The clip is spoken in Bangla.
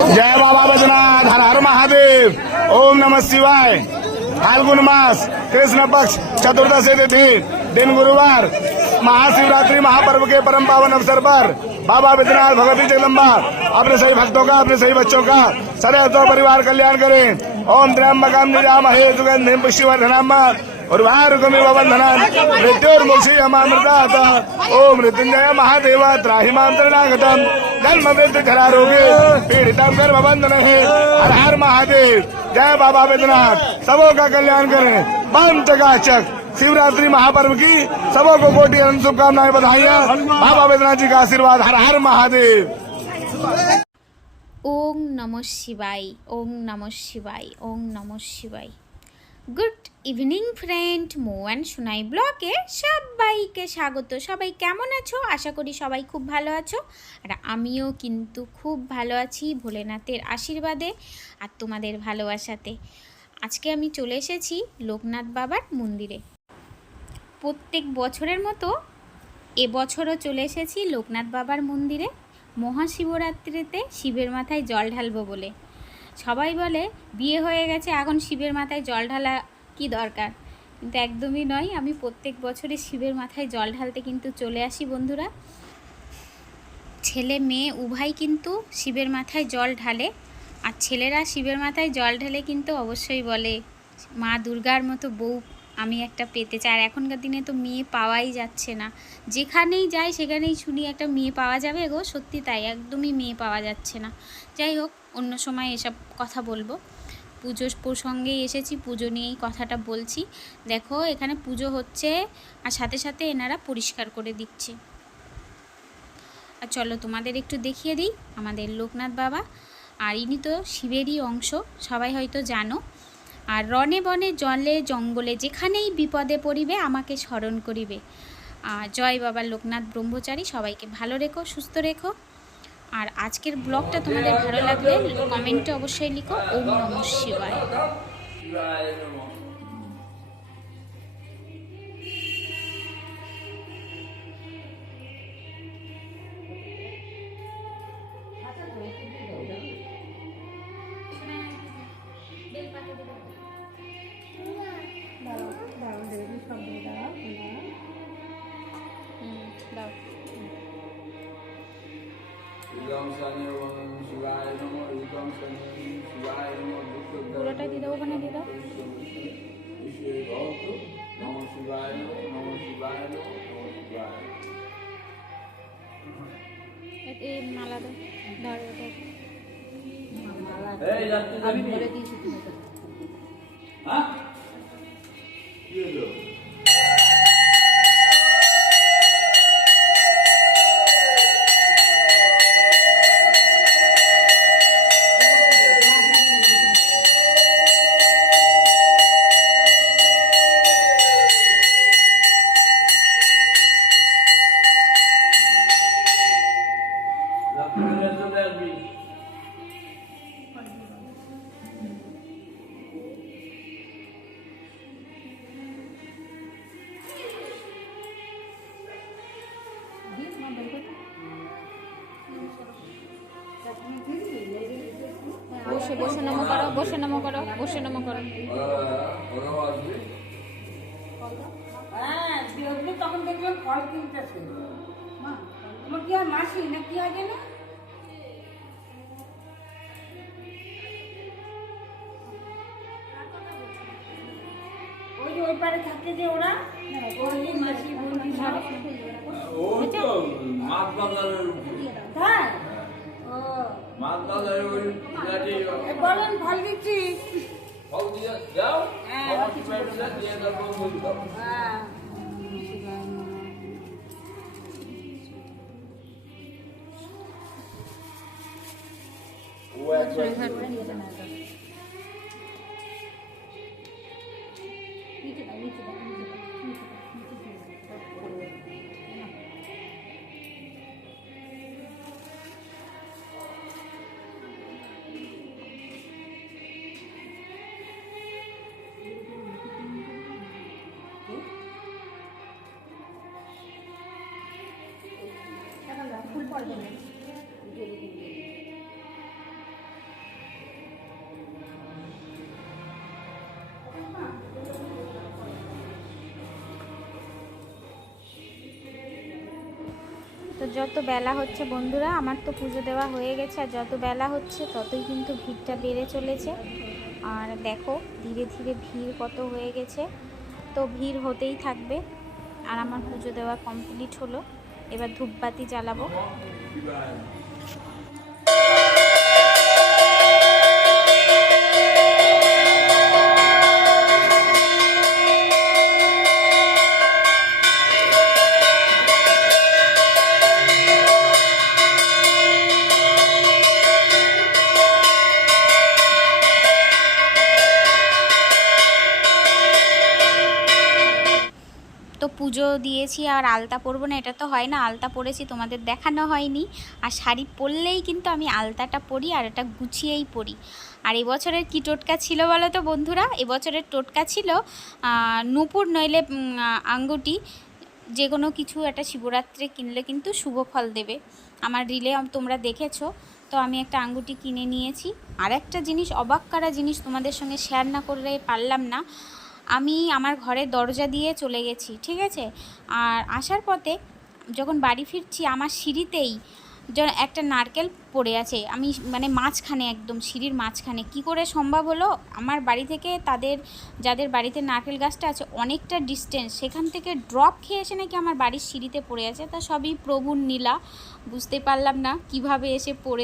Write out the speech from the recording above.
जय बाबा बैजनाथ, हर हर महादेव। ओम नमः शिवाय। फाल्गुन मास कृष्ण पक्ष चतुर्दशी तिथि दिन गुरुवार महाशिवरात्रि महापर्व के परम पावन अवसर पर बाबा बैजनाथ भगवती जगदम्बा अपने सभी भक्तों का, अपने सभी बच्चों का, सदैव परिवार कल्याण करें। ओम त्र्यंबकम यजामहे सुगंधिं पुष्टिवर्धनम् उर्वारुकमिव बन्धनान् मृत्योर्मुक्षीयमामृतात्। ओम मृत्युंजय महादेव त्राहि मां शरणागतम् जन्म मृत्यु खरा रोगे पीड़ितम गर्भबंधन है। हर हर महादेव। जय बाबा बैजनाथ। सबों का कल्याण करें। बम चकाचक शिवरात्रि महापर्व की सबों को कोटि अनंत शुभकामनाएं, बधाइयां। बाबा बैजनाथ जी का आशीर्वाद। हर हर महादेव। ओम नमः शिवाय, ओम नमः शिवाय, Om Namah Shivaya. Good evening friend, Mo and Sonai ব্লগে সবাইকে স্বাগত। সবাই কেমন আছো? আশা করি সবাই খুব ভালো আছো, আর আমিও কিন্তু খুব ভালো আছি ভোলেনাথের আশীর্বাদে আর তোমাদের ভালোবাসাতে। আজকে আমি চলে এসেছি লোকনাথ বাবার মন্দিরে। প্রত্যেক বছরের মতো এবছরও চলে এসেছি লোকনাথ বাবার মন্দিরে মহাশিবরাত্রিতে শিবের মাথায় জল ঢালবো বলে। সবাই বলে বিয়ে হয়ে গেছে, এখন শিবের মাথায় জল ঢালা কি দরকার, কিন্তু একদমই নয়। আমি প্রত্যেক বছরে শিবের মাথায় জল ঢালতে কিন্তু চলে আসি বন্ধুরা। ছেলে মেয়ে উভয় কিন্তু শিবের মাথায় জল ঢালে, আর ছেলেরা শিবের মাথায় জল ঢালে কিন্তু অবশ্যই বলে মা দুর্গার মতো বউ আমি একটা পেতে চাই। আর এখনকার দিনে তো মেয়ে পাওয়াই যাচ্ছে না, যেখানেই যাই সেখানেই শুনি একটা মেয়ে পাওয়া যাবে গো। সত্যি তাই, একদমই মেয়ে পাওয়া যাচ্ছে না। যাই হোক, অন্য সময় এসব কথা বলবো। পুজোর প্রসঙ্গেই এসেছি, পুজো নিয়েই কথাটা বলছি। দেখো এখানে পুজো হচ্ছে আর সাথে সাথে এনারা পরিষ্কার করে দিচ্ছে। আর চলো তোমাদের একটু দেখিয়ে দিই আমাদের লোকনাথ বাবা। আর ইনি তো শিবেরই অংশ, সবাই হয়তো জানো। আর রনে বনে জলে জঙ্গলে যেখানেই বিপদে পড়িবে আমাকে স্মরণ করিবে। জয় বাবা লোকনাথ ব্রহ্মচারী। সবাইকে ভালো রেখো, সুস্থ রেখো। আর আজকের ব্লগটা তোমাদের ভালো লাগলে কমেন্টে অবশ্যই লিখো ওম নমঃ শিবায়। পুরোটাই দিয়ে দেবো, ওখানে দিয়ে দাও। এই মালা দাও, আমি বলে দিয়েছি। বসে বসে নমো করো, বসে নমো করো, বসে নমো করো। তখন দেখলাম ফল কিনতেছে আমার কি আর মাসি না কি আগে না ওই যে ওই পারে থাকে যে ওরা ওই মাসি বন্ধু হ্যাঁ বলেন ফল দিচ্ছি ফুল পড়বে না। যত বেলা হচ্ছে বন্ধুরা, আমার তো পুজো দেওয়া হয়ে গেছে, আর যত বেলা হচ্ছে ততই কিন্তু ভিড়টা বেড়ে চলেছে। আর দেখো ধীরে ধীরে ভিড় কত হয়ে গেছে, তো ভিড় হতেই থাকবে। আর আমার পুজো দেওয়া কমপ্লিট হলো, এবার ধূপবাতি জ্বালাবো। তো পুজো দিয়েছি আর আলতা পরবো না এটা তো হয় না, আলতা পরেছি তোমাদের দেখানো হয়নি। আর শাড়ি পরলেই কিন্তু আমি আলতাটা পরি, আর এটা গুছিয়েই পরি। আর এবছরের কি টোটকা ছিল বলো তো বন্ধুরা? এবছরের টোটকা ছিল নূপুর নইলে আঙ্গুটি, যে কোনো কিছু একটা শিবরাত্রে কিনলে কিন্তু শুভ ফল দেবে। আমার রিলে তোমরা দেখেছো, তো আমি একটা আঙ্গুটি কিনে নিয়েছি। আর একটা জিনিস, অবাক করা জিনিস তোমাদের সঙ্গে শেয়ার না করলে পারলাম না। আমি আমার ঘরের দরজা দিয়ে চলে গেছি, ঠিক আছে, আর আসার পথে যখন বাড়ি ফিরছি আমার সিঁড়িতেই একটা নারকেল পড়ে আছে। আমি মানে মাঝখানে, একদম সিঁড়ির মাঝখানে। কি করে সম্ভব হলো? আমার বাড়ি থেকে যাদের বাড়িতে নারকেল গাছটা আছে অনেকটা ডিস্টেন্স, সেখান থেকে ড্রপ খেয়ে এসে নাকি আমার বাড়ির সিঁড়িতে পড়ে আছে। তা সবই প্রভুর নীলা, বুঝতে পারলাম না কিভাবে এসে পড়ে।